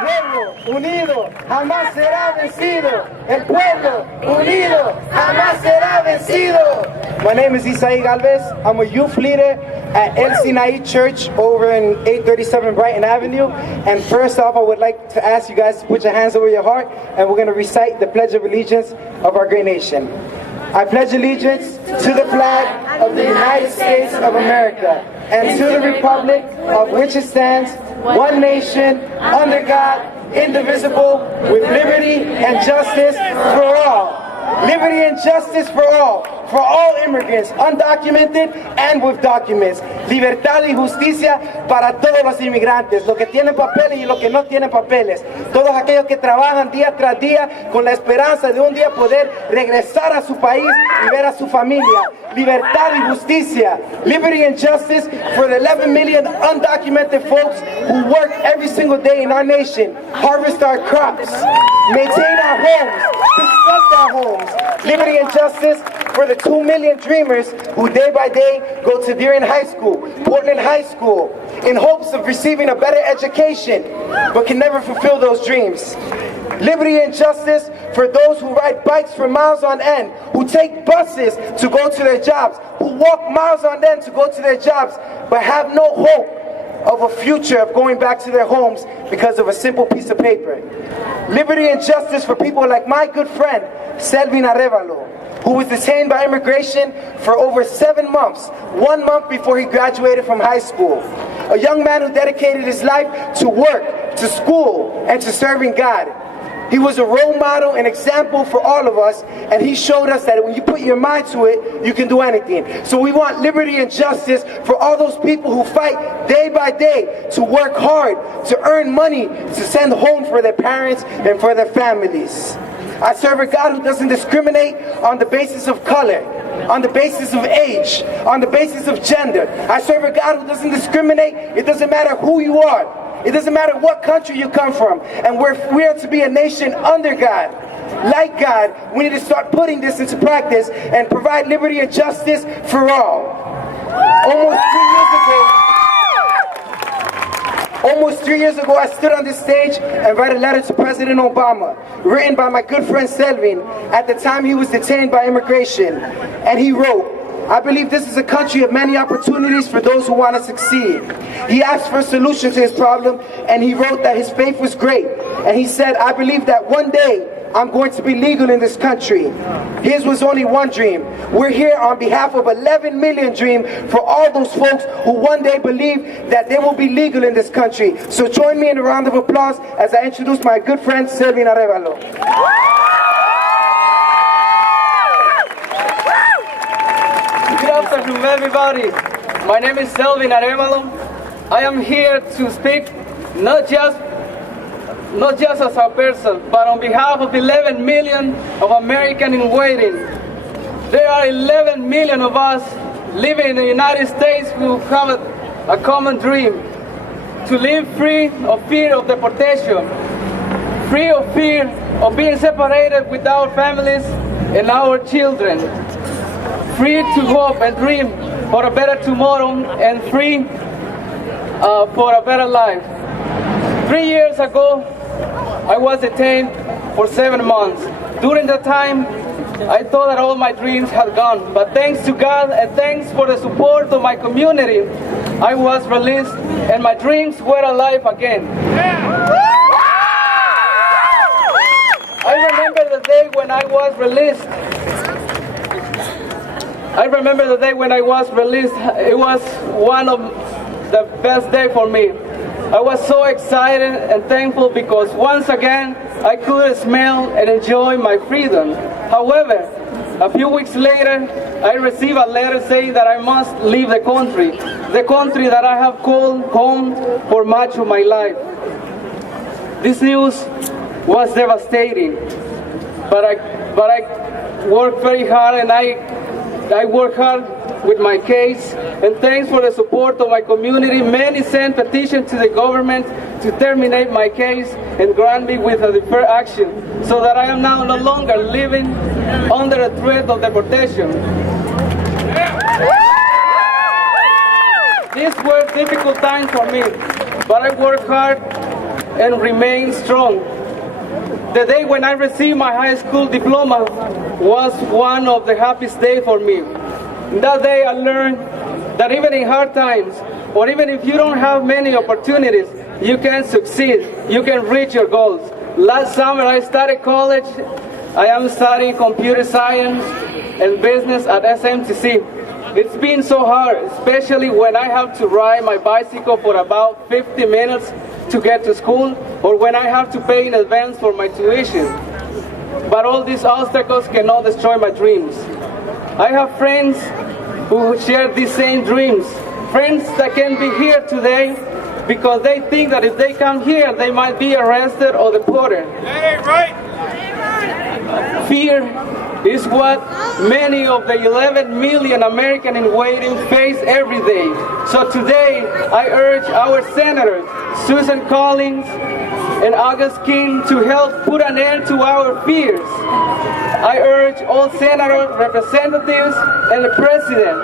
pueblo unido jamás será vencido. El pueblo unido jamás será vencido. My name is Isai Galvez. I'm a youth leader at El Sinai Church over in 837 Brighton Avenue. And first off, I would like to ask you guys to put your hands over your heart, and we're going to recite the Pledge of Allegiance of our great nation. I pledge allegiance to the flag of the United States of America and to the republic of which it stands, one nation, under God, indivisible, with liberty and justice for all. Liberty and justice for all immigrants, undocumented and with documents. Libertad y justicia para todos los inmigrantes, los que tienen papeles y los que no tienen papeles. Todos aquellos que trabajan día tras día con la esperanza de un día poder regresar a su país y ver a su familia. Libertad y justicia. Liberty and justice for the 11 million undocumented folks who work every single day in our nation, harvest our crops, maintain our homes, construct our homes. Liberty and justice for the 2 million dreamers who day by day go to Deering High School, Portland High School, in hopes of receiving a better education, but can never fulfill those dreams. Liberty and justice for those who ride bikes for miles on end, who take buses to go to their jobs, who walk miles on end to go to their jobs, but have no hope of a future of going back to their homes because of a simple piece of paper. Liberty and justice for people like my good friend, Kelvin Arevalo, who was detained by immigration for over 7 months, 1 month before he graduated from high school. A young man who dedicated his life to work, to school, and to serving God. He was a role model, an example for all of us, and he showed us that when you put your mind to it, you can do anything. So we want liberty and justice for all those people who fight day by day to work hard, to earn money, to send home for their parents and for their families. I serve a God who doesn't discriminate on the basis of color, on the basis of age, on the basis of gender. I serve a God who doesn't discriminate. It doesn't matter who you are. It doesn't matter what country you come from. And we are to be a nation under God. Like God, we need to start putting this into practice and provide liberty and justice for all. Almost 3 years ago, I stood on this stage and wrote a letter to President Obama, written by my good friend Selvin. At the time, he was detained by immigration. And he wrote, I believe this is a country of many opportunities for those who want to succeed. He asked for a solution to his problem, and he wrote that his faith was great. And he said, I believe that one day I'm going to be legal in this country. His was only one dream. We're here on behalf of 11 million dream for all those folks who one day believe that they will be legal in this country. So join me in a round of applause as I introduce my good friend, Kelvin Arevalo. Good afternoon, everybody. My name is Kelvin Arevalo. I am here to speak not just as a person, but on behalf of 11 million of Americans in waiting. There are 11 million of us living in the United States who have a common dream: to live free of fear of deportation, free of fear of being separated with our families and our children, free to hope and dream for a better tomorrow, and free for a better life. 3 years ago, I was detained for 7 months. During that time, I thought that all my dreams had gone, but thanks to God and thanks for the support of my community, I was released and my dreams were alive again. I remember the day when I was released. It was one of the best days for me. I was so excited and thankful because once again I could smell and enjoy my freedom. However, a few weeks later, I received a letter saying that I must leave the country that I have called home for much of my life. This news was devastating, but I worked very hard, and I worked hard with my case, and thanks for the support of my community. Many sent petitions to the government to terminate my case and grant me with a deferred action, so that I am now no longer living under the threat of deportation. These were difficult times for me, but I worked hard and remain strong. The day when I received my high school diploma was one of the happiest days for me. That day I learned that even in hard times, or even if you don't have many opportunities, you can succeed, you can reach your goals. Last summer I started college. I am studying computer science and business at SMTC. It's been so hard, especially when I have to ride my bicycle for about 50 minutes to get to school, or when I have to pay in advance for my tuition. But all these obstacles cannot destroy my dreams. I have friends who share these same dreams, friends that can be here today because they think that if they come here, they might be arrested or deported. Fear is what many of the 11 million Americans in waiting face every day. So today, I urge our senators, Susan Collins and August King, to help put an end to our fears. I urge all senators, representatives, and the president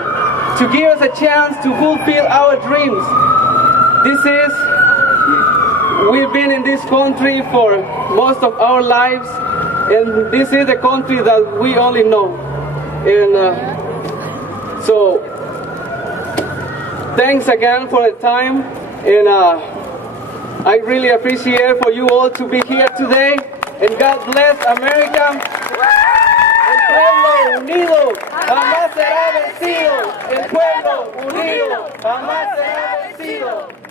to give us a chance to fulfill our dreams. We've been in this country for most of our lives, and this is the country that we only know. And so, thanks again for the time, and I really appreciate for you all to be here today, and God bless America. El pueblo unido jamás será vencido. El pueblo unido jamás será vencido.